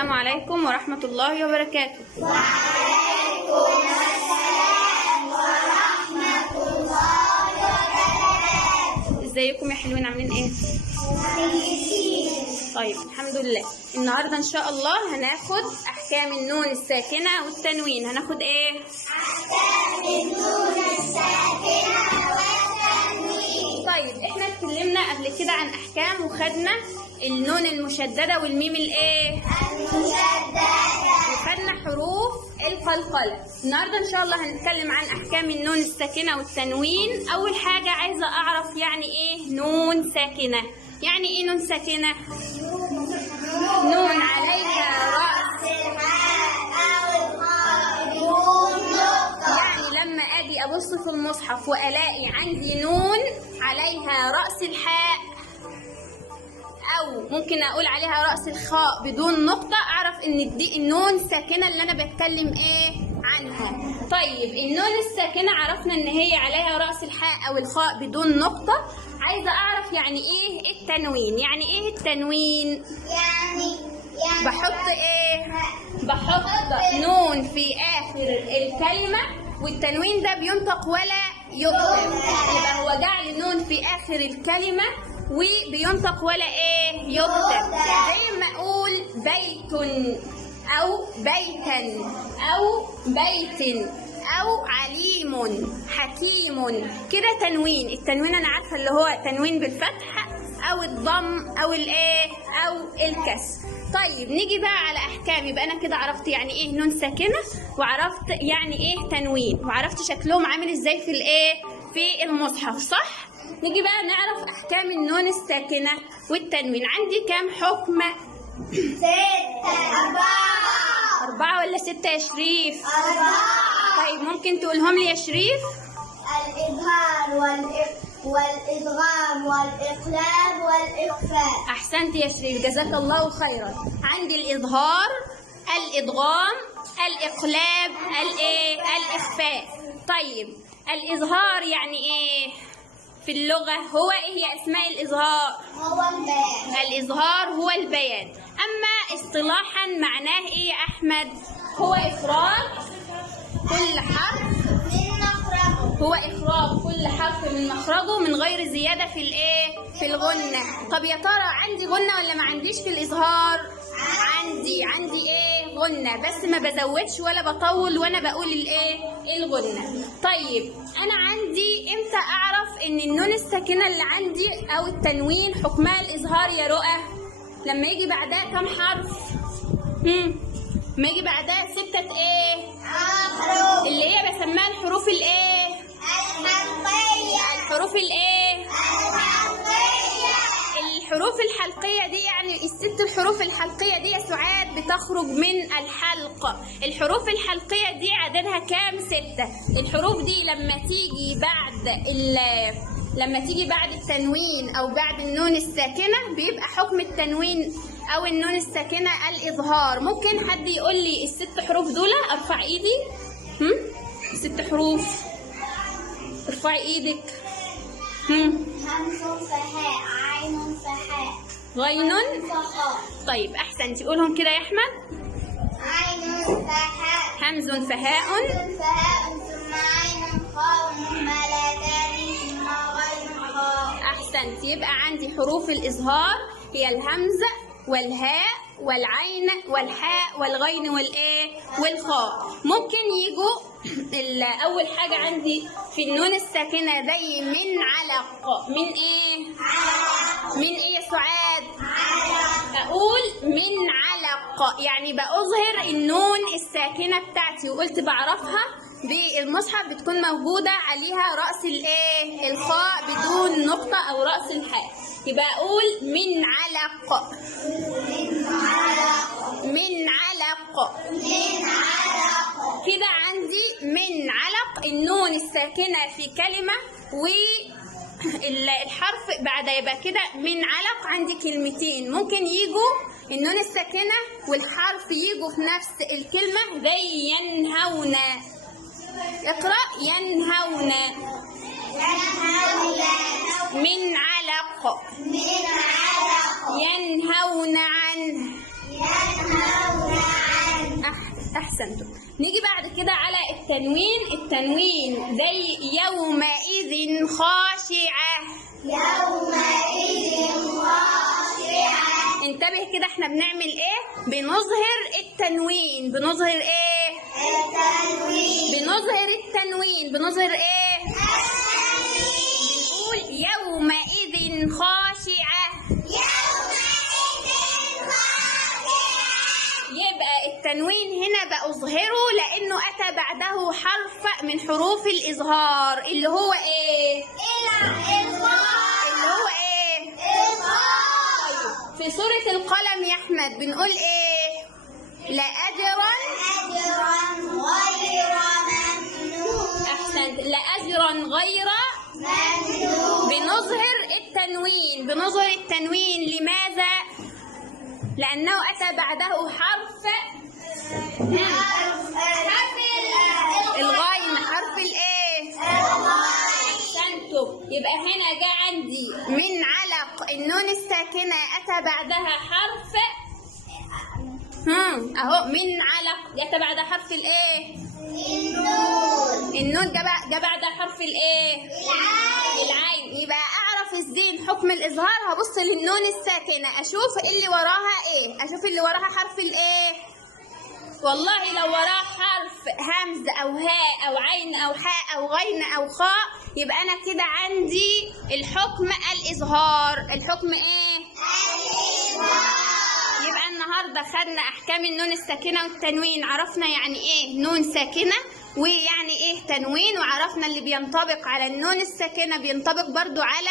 السلام عليكم ورحمة الله وبركاته. وعليكم السلام ورحمة الله وبركاته. ازيكم يا حلوين، عاملين ايه؟ طيب الحمد لله. النهارده ان شاء الله هناخد احكام النون الساكنة والتنوين. هناخد ايه؟ أحكام النون الساكنة والتنوين. طيب احنا اتكلمنا قبل كده عن احكام وخدنا النون المشددة والميم الايه؟ المشددة. وخدنا حروف القلقلة. النهارده ان شاء الله هنتكلم عن احكام النون الساكنة والتنوين. اول حاجة عايزة اعرف يعني ايه نون ساكنة. يعني ايه نون ساكنة؟ نون عليها رأس، يعني لما اجي ابص في المصحف والاقي عندي نون عليها رأس الحاء، او ممكن اقول عليها رأس الخاء بدون نقطة، اعرف ان دي النون ساكنة اللي انا بتكلم ايه عنها. طيب النون الساكنة عرفنا ان هي عليها رأس الحاء او الخاء بدون نقطة. عايزة اعرف يعني ايه التنوين. يعني ايه التنوين؟ يعني بحط ايه؟ بحط نون في اخر الكلمة، والتنوين ده بينطق ولا يكتب. يبقى هو جعل نون في اخر الكلمة وبينطق ولا ايه يكتب. زي ما اقول بيت او بيتا او بيت او عليم حكيم، كده تنوين. التنوين انا عارفه اللي هو تنوين بالفتح او الضم او الايه او الكسر. طيب نيجي بقى على احكام. يبقى انا كده عرفت يعني ايه نون ساكنه، وعرفت يعني ايه تنوين، وعرفت شكلهم عامل ازاي في الايه في المصحف، صح؟ نيجي بقى نعرف احكام النون الساكنه والتنوين. عندي كام حكم؟ 6 4 ولا 6 يا شريف؟ 4. طيب ممكن تقولهم لي يا شريف؟ الإظهار والإدغام والإقلاب والإخفاء. أحسنت يا شريف، جزاك الله خيرا. عندي الإظهار، الإدغام، الإقلاب، الإيه؟ الإخفاء. طيب الإظهار يعني إيه في اللغة؟ هو إيه هي أسماء الإظهار؟ هو البيان. الإظهار هو البيان. أما اصطلاحا معناه إيه يا أحمد؟ هو إخراج كل حرف من مخرجه. هو إخراج كل حرف من مخرجه من غير زيادة في الإيه؟ في الغنة. طب يا ترى عندي غنة ولا ما عنديش في الإظهار؟ عندي إيه؟ غنة، بس ما بزودش ولا بطول وأنا بقول الإيه؟ الغنة. طيب أنا عندي إمتى أعرف إن النون الساكنة اللي عندي أو التنوين حكمها الإظهار يا رؤى؟ لما يجي بعدها كم حرف؟ ما يجي بعدها 6 إيه؟ حروف. اللي هي بسميها الحروف الإيه؟ الحلقية. الحروف الايه؟ الحلقية. الحروف الحلقية دي يعني ال6 الحروف الحلقية دي يا سعاد بتخرج من الحلق. الحروف الحلقية دي عددها كام؟ 6. الحروف دي لما تيجي بعد التنوين او بعد النون الساكنة بيبقى حكم التنوين او النون الساكنة الإظهار. ممكن حد يقول لي ال6 حروف دول؟ ارفع ايدي. 6 حروف، ارفعي ايدك. همز فهاء، عين فحاء، غين فخاء. طيب احسنتي، قولهم كده يا احمد. عين فحاء، همز فهاء، فهاء ثم عين خاء مهملتان ثم غين خاء. احسنتي. يبقى عندي حروف الإظهار هي الهمزة والهاء والعين والحاء والغين والايه والخاء. ممكن يجوا اول حاجة عندي في النون الساكنة زي من علق. من ايه؟ من ايه يا سعاد؟ اقول من علق، يعني بأظهر النون الساكنة بتاعتي، وقلت بعرفها بالمصحف بتكون موجودة عليها رأس الايه الخاء بدون نقطة او رأس الحاء. يبقى اقول من علق. من علق. كده عندي من علق النون الساكنة في كلمة، والحرف بعد يبقى كده من علق عندي كلمتين. ممكن يجوا النون الساكنة والحرف يجوا في نفس الكلمة زي ينهون. اقرأ ينهون. من علق. ينهون عنه. احسنتم. نيجي بعد كده على التنوين. التنوين زي يومئذ خاشعة. يومئذ خاشعة. انتبه كده، احنا بنعمل ايه؟ بنظهر التنوين. بنظهر ايه؟ التنوين. بنظهر التنوين. بنظهر ايه؟ بنقول يومئذ خاشعة. يبقى التنوين هنا بأظهره لأنه أتى بعده حرف من حروف الإظهار اللي هو إيه؟ اللي هو إيه؟ في سورة القلم يا أحمد بنقول إيه؟ لأجرا غير ممنون. أحسنت، لأجرا غير ممنون. بنظهر التنوين. بنظهر التنوين لماذا؟ لأنه أتى بعده حرف الغين. حرف الإيه؟ أحسنتم. يبقى هنا جاء عندي من علق النون الساكنة أتى بعدها حرف أهو من علق أتى بعدها حرف الإيه؟ النون جاء بعدها حرف الإيه؟ العين. يبقى أعرف إزاي حكم الإظهار؟ هبص للنون الساكنة أشوف اللي وراها إيه؟ أشوف اللي وراها حرف الإيه؟ والله لو وراه حرف همز أو هاء أو عين أو حاء أو غين أو خاء يبقى أنا كده عندي الحكم الإظهار. الحكم إيه؟ يبقى النهارده خدنا أحكام النون الساكنة والتنوين. عرفنا يعني إيه نون ساكنة ويعني إيه تنوين، وعرفنا اللي بينطبق على النون الساكنة بينطبق برضو على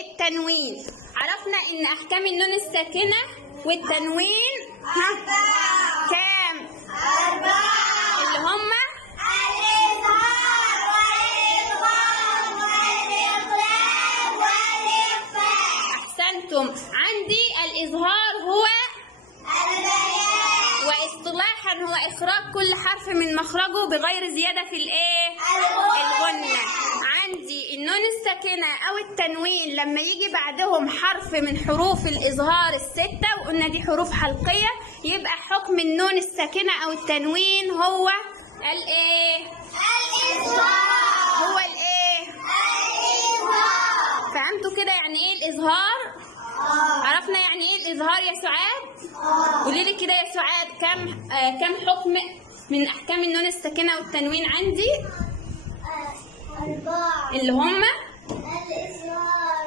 التنوين. عرفنا إن أحكام النون الساكنة والتنوين كام؟ 4 اللي هم الإظهار والإدغام والإقلاب والإخفاء. أحسنتم. عندي الإظهار هو البيان. واصطلاحا هو إخراج كل حرف من مخرجه بغير زيادة في الإيه؟ الغنة. عندي النون الساكنة أو التنوين لما يجي بعدهم حرف من حروف الإظهار الستة، وقلنا دي حروف حلقية، يبقى حكم النون الساكنة أو التنوين هو الإيه؟ الإظهار. هو الإيه؟ الإظهار. فهمتوا كده يعني إيه الإظهار؟ عرفنا يعني إيه الإظهار يا سعاد؟ قولي لي كده يا سعاد، كم حكم من أحكام النون الساكنة والتنوين عندي؟ 4 اللي هم الإظهار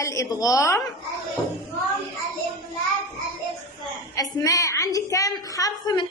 الإدغام، الإدغام الإقلاب الإخفاء. أسماء. عندي كم حرف من